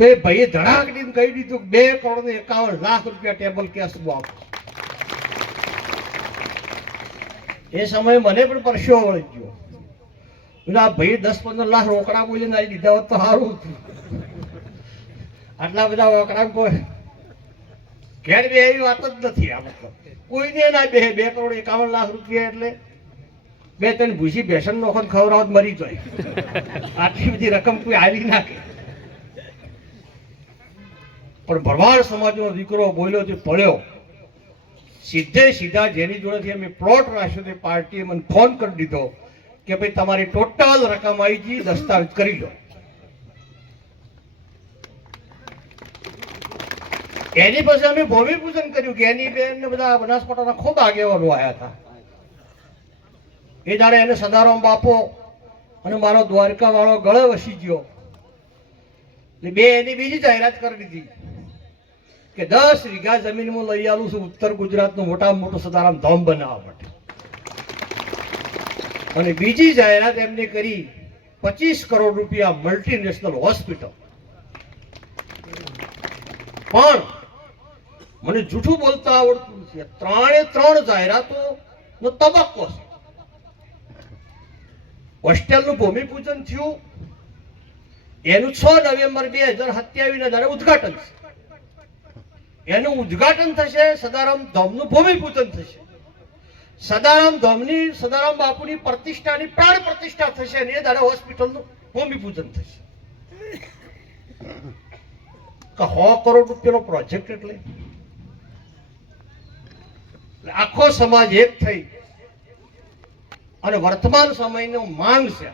તો એ ભાઈએ ધડાકડીને કહી દીધું બે કરોડ ને એકાવન લાખ રૂપિયા ટેબલ કેસ આપો એ સમયે મને પણ પરસ્યો વળી ગયો. એટલે આ ભાઈ દસ પંદર લાખ રોકડા બોલીને આવી દીધા હોત તો સારું હતું. આટલા બધા રોકડા કોઈ ઘેર બે એવી વાત જ નથી આ મતલબ કોઈને ના બે બે કરોડ એકાવન લાખ રૂપિયા એટલે બે ત્રણ ભૂસી બેસન નો વખત ખવડાવત મરી જાય. આટલી બધી રકમ કોઈ આવી નાખે. પણ ભરવાડ સમાજનો દીકરો બોલ્યો તે પડ્યો, સીધે સીધા જેની જોડેથી અમે પ્લોટ રાખ્યો તે પાર્ટીએ મને ફોન કરી દીધો કે ભાઈ તમારી ટોટલ રકમ આવી ગઈ, દસ્તાવેજ કરી લો. એની પાસે અમે ભૂમિપૂજન કર્યું કે એની બેન ને બધા બનાસકાંઠાના ખૂબ આગેવાનો આવ્યા હતા. એ જાણે એને સદારામ બાપો અને મારો દ્વારકા વાળો ગળે વસી ગયો. એટલે બે એની બીજી જાહેરાત કરી દીધી. કે દસ વીઘા જમીન હું લઈ આવું છું ઉત્તર ગુજરાતનું મોટા મોટું સદારામ ધામ બનાવવા માટે. અને બીજી જાહેરાત એમને કરી પચીસ કરોડ રૂપિયા મલ્ટીનેશનલ હોસ્પિટલ પણ મને જૂઠું બોલતા આવડતું નથી. ત્રણે ત્રણ જાહેરાતો નો તબક્કો છે. હોસ્ટેલનું ભૂમિપૂજન થયું. એનું છ નવેમ્બર બે હજાર સત્યાવીસ ના ઉદઘાટન છે. એનું ઉદઘાટન થશે, સદારામ ધામનું ભૂમિપૂજન થશે. સદારામ ધામની, સદારામ બાપુની પ્રતિષ્ઠાની પ્રાણ પ્રતિષ્ઠા થશે અને એ દાડે હોસ્પિટલનું ભૂમિપૂજન થશે. કે સો કરોડ રૂપિયાનો પ્રોજેક્ટ એટલે આખો સમાજ એક થઈ. અને વર્તમાન સમયનો માંગ છે.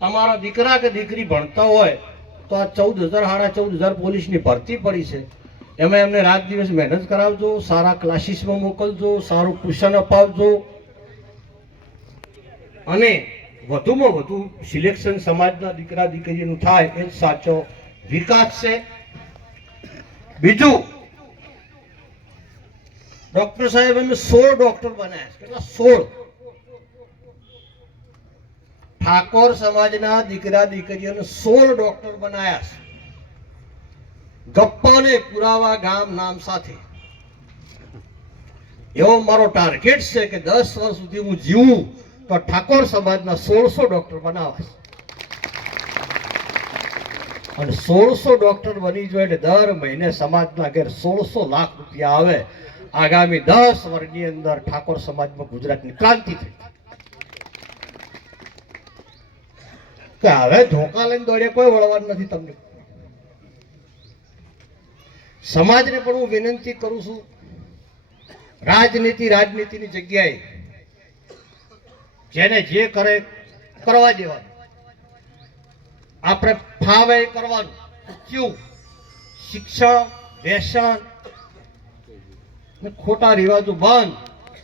તમારા દીકરા કે દીકરી ભણતા હોય, તો આ ચૌદ હજાર, સાડા ચૌદ હજાર પોલીસની ભરતી પડી છે. એમાં એમને રાત દિવસ મહેનત કરાવજો, સારા ક્લાસીસમાં મોકલજો, સારું ટ્યુશન અપાવજો. અને વધુમાં વધુ સિલેક્શન સમાજના દીકરા દીકરીનું થાય એ સાચો વિકાસ છે. બીજું ડોક્ટર સાહેબ અમે સોળ ડોક્ટર બનાવ્યા છે. કેટલા? સોળ. ઠાકોર સમાજના દીકરા દીકરીઓને સોળ ડોક્ટર બનાયા છે. ગપ્પાને પુરાવા ગામ નામ સાથે. એવો મારો ટાર્ગેટ છે કે દસ વર્ષ સુધી હું જીવું તો ઠાકોર સમાજના સોળસો ડોક્ટર બનાવાશ. અને સોળસો ડોક્ટર બની જોઈએ એટલે દર મહિને સમાજના ઘેર સોળસો લાખ રૂપિયા આવે. આગામી દસ વર્ષની અંદર ઠાકોર સમાજમાં ગુજરાતની ક્રાંતિ થઈ. કે હવે ધોકા લઈને દોડે કોઈ વળવાનું નથી તમને. સમાજને પણ હું વિનંતી કરું છું, રાજનીતિ રાજનીતિની જગ્યાએ જેને જે કરે કરવા દેવાનું. આપણે ફાવે કરવાનું. ક્યું શિક્ષણ, વ્યસન ખોટા રિવાજો બંધ.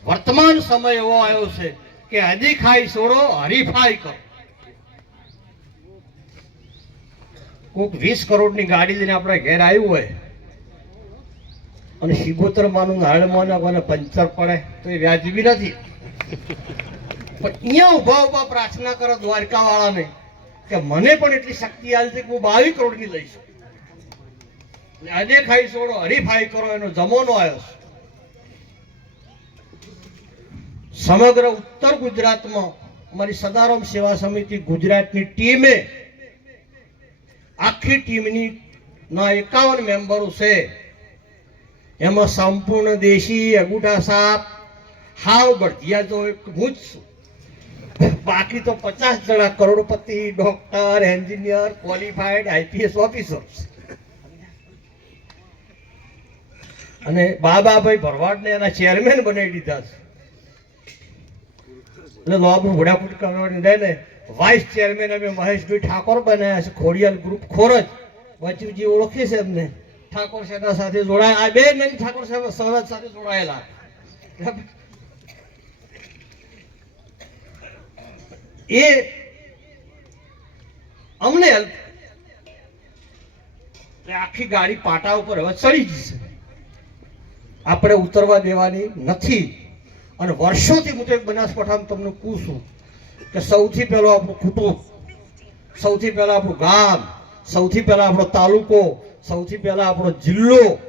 વર્તમાન સમય એવો આવ્યો છે કે હરીફાઈ છોડો હરીફાઈ કરો. કોઈક વીસ કરોડની ગાડી લઈને આપણે ઘેર આવ્યું હોય અને શિગોતર માનું હાડમાં કોને પંચર પડે, તો એ વ્યાજબી નથી. પણ અહીંયા ઊભા ઊભા પ્રાર્થના કરો દ્વારકા વાળાને કે મને પણ એટલી શક્તિ આવી છે કે હું બાવીસ કરોડની લઈશ એટલે આજે ખાઈ છોડો હરીફાઈ કરો, એનો જમોનો આવ્યો સમગ્ર ઉત્તર ગુજરાતમાં અમારી સદારામ સેવા સમિતિ ગુજરાતની ટીમે આખી ટીમની ના એકાવન મેમ્બરો છે. એમાં સંપૂર્ણ દેશી અગુઠા સાપ. હાવ બળદિયા તો હું જ છું. બાકી તો પચાસ જણા કરોડપતિ doctor engineer qualified IPS officers અને બાબાભાઈ ભરવાડને એના ચેરમેન બનાવી દીધા છે. એટલે લોબનું ભૂડાફૂટ કરવાની રહે ને વાઇસ ચેરમેન અમે મહેશભાઈ ઠાકોર બનાવ્યા છે, ખોડિયાલ ગ્રુપ ખોરજ વચુજી ઓળખે છે એમને. ઠાકોર સેના સાથે જોડાયા. આ બે નહીં ઠાકોર સેવા સરહદ સાથે જોડાયેલા. એ અમને આખી ગાડી પાટા ઉપર હવે ચડી જશે આપણે ઉતરવા દેવાની નથી. અને વર્ષોથી હું તો એક બનાસકાંઠામાં તમને છું કે સૌથી પહેલો આપણું કુટુંબ સૌથી પહેલા આપણું ગામ, સૌથી પહેલા આપણો તાલુકો સૌથી પહેલા આપણો જિલ્લો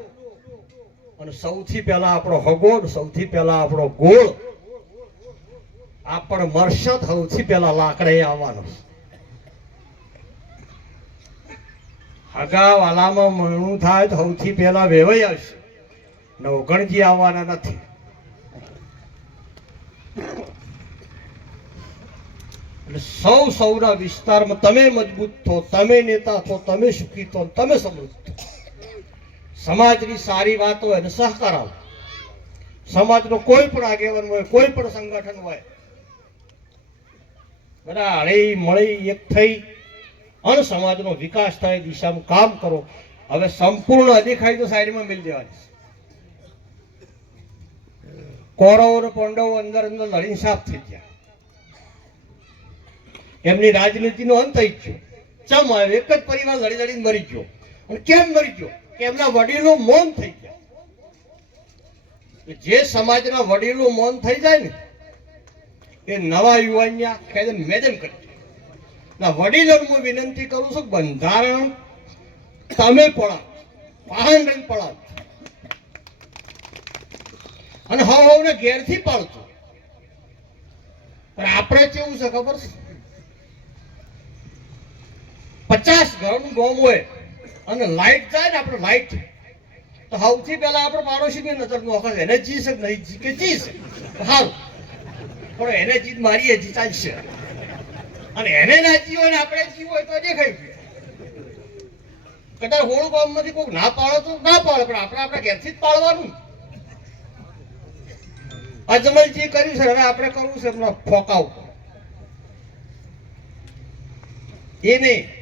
અને સૌથી પહેલા આપણો હગોળ સૌથી પહેલા આપણો ગોળ. આ પણ મરશે સૌથી પહેલા લાકડે આવવાનો. અગાઉ આલામાં મણું થાય તો સૌથી પહેલા વેવાઈ આવશે. નવગણજી આવવાના નથી. એટલે સૌ સૌના વિસ્તારમાં તમે મજબૂત થો, તમે નેતા થો, તમે સુખી થો, તમે સમૃદ્ધ સમાજની સારી વાત અને સહકાર આવો. સમાજનો કોઈ પણ આગેવાન હોય, કોઈ પણ સંગઠન હોય, બધા હળી મળી એક થઈ અને સમાજનો વિકાસ થાય દિશામાં કામ કરો. હવે સંપૂર્ણ અધિકારી તો સાઈડમાં મિલ દેવાની કૌરવો અને પાંડવો અંદર અંદર લડીને સાફ થઈ ગયા. એમની રાજનીતિનો અંત થઈ ગયો. ચમ આવ્યો? એક જ પરિવાર લડી લડીને મરી ગયો. અને કેમ મરી ગયો? કે એમના વડીલો મૌન થઈ ગયા. જે સમાજના વડીલો મૌન થઈ જાય ને, એ નવા ખેદન મેદન કરી. ના, વડીલોને હું વિનંતી કરું છું, બંધારણ તમે પડાવ રહીને પડાવો. અને હવ હવને ઘેરથી પાડતો પણ આપણે કેવું છે ખબર છે? પચાસ ઘરનું ગોમ હોય અને લાઈટ જાય ને આપણે લાઈટ તો સૌથી પહેલા આપણે પાડોશીની નજર નોખે છે એને જી છે નહીં? જી કે જી છે? તો સારું પણ એને જીત મારી હજી ચાલશે. અને એને ના જી હોય ને આપણે જી હોય તો દેખાય કદાચ હોળ ગામમાંથી કોઈક ના પાડો તો ના પાડે, પણ આપણે આપણા ઘેરથી જ પાડવાનું. અજમલજી કર્યું છે, હવે આપણે કરવું છે એમનો ફોકાવ. એ નહીં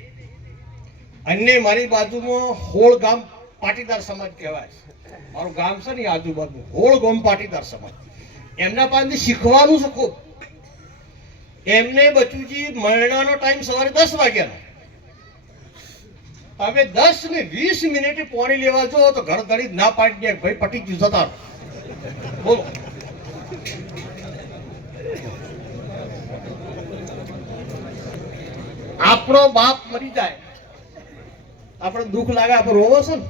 અન્ય મારી બાજુમાં હોળ ગામ પાટીદાર સમાજ કહેવાય મારું ગામ છે ને આજુબાજુ, હોળ ગામ પાટીદાર સમાજ. એમના પાસેથી શીખવાનું છે ખૂબ. એમને બચુજી મરણાનો ટાઈમ સવારે દસ વાગ્યાનો. તમે દસ ને વીસ મિનિટે પાણી લેવા જો તો ઘર દળી ના પાડી દે ભાઈ પટી ગયું જતા. બોલો. આપણો બાપ મરી જાય. આપણે દુઃખ લાગે, આપણે રોવો છો ને?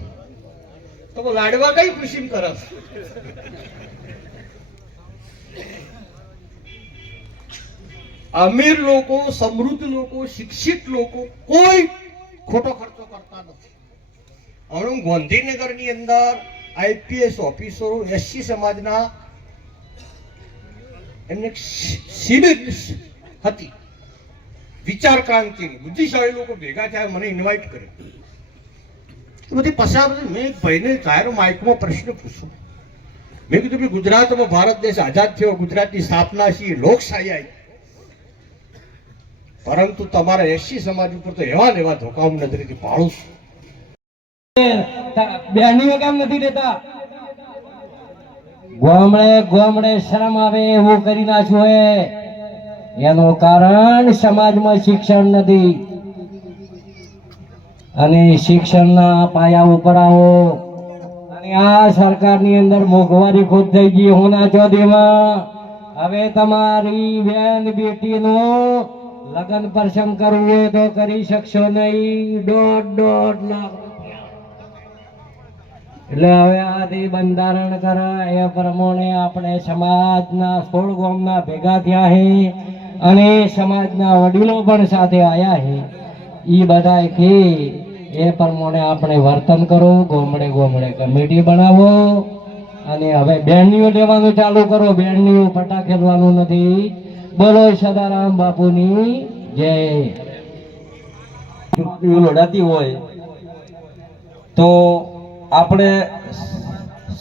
તો લાડવા કઈ ખુશી કરે અમીર લોકો, સમૃદ્ધ લોકો, શિક્ષિત લોકો કોઈ ખોટો ખર્ચો કરતા નથી. હમણાં ગાંધીનગરની અંદર આઈપીએસ ઓફિસરો એસસી સમાજના એમને શિબિર હતી. વિચાર ક્રાંતિની. બુદ્ધિશાળી લોકો ભેગા થયા, મને ઇન્વાઇટ કર્યો. બધી પસાર. મેં એક ભાઈને જાહેર માઇકમાં પ્રશ્ન પૂછ્યો. મેં કીધું કે ગુજરાતમાં ભારત દેશ આઝાદ થયો, ગુજરાતની સ્થાપના છે લોકશાહી આવી. પરંતુ તમારા એસી સમાજ ઉપર તો એવા ને એવા નજરેથી પાડું છું. બેહનીઓ કામ નથી દેતા. ગોમડે ગોમડે શરમ આવે એવું કરી નાખ્યું હે એનું કારણ સમાજમાં શિક્ષણ નથી. અને શિક્ષણના પાયા ઉપર આવો. અને આ સરકારની અંદર મોંઘવારી ખૂબ થઈ ગઈ હોના ચોધીમાં. હવે તમારી બેન બેટીનો લગ્ન પ્રસંગ કરવું હોય તો કરી શકશો નહીં. દોઢ દોઢ લાખ એટલે હવે આથી બંધારણ કરે, એ પ્રમાણે આપણે સમાજના સોળ ગામના ભેગા થયા છે અને સમાજના વડીલો પણ સાથે આવ્યા છે એ બધા કે એ પ્રમાણે આપણે વર્તન કરો, ગોમડે ગોમડે કમિટી બનાવો. અને હવે બેનડીઓ લેવાનું ચાલુ કરો. બેનડીઓ ફટા નથી. બોલો સદારામ બાપુની જય. લડાતી હોય તો આપણે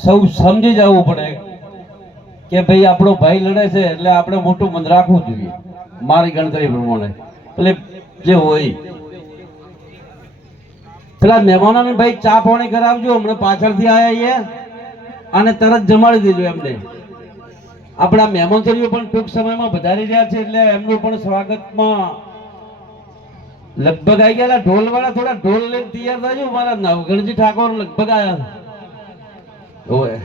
સૌ સમજી જવું પડે કે ભાઈ આપણો ભાઈ લડે છે એટલે આપણે મોટું મન રાખવું જોઈએ. મારી ગણતરી પ્રમાણે. એટલે જે હોય પેલા મહેમાનોને ભાઈ ચા પાણી કરાવજો, હમણાં પાછળથી આવ્યા છીએ. અને તરત જમાડી દેજો એમને. આપણા મહેમાન પણ ટૂંક સમયમાં વધારી રહ્યા છે, એટલે એમનું પણ સ્વાગતમાં લગભગ આવી ગયા ઢોલ વાળા થોડા ઢોલ લઈને તૈયાર થાય મારા નવગણજી ઠાકોર લગભગ આયા. ઓય.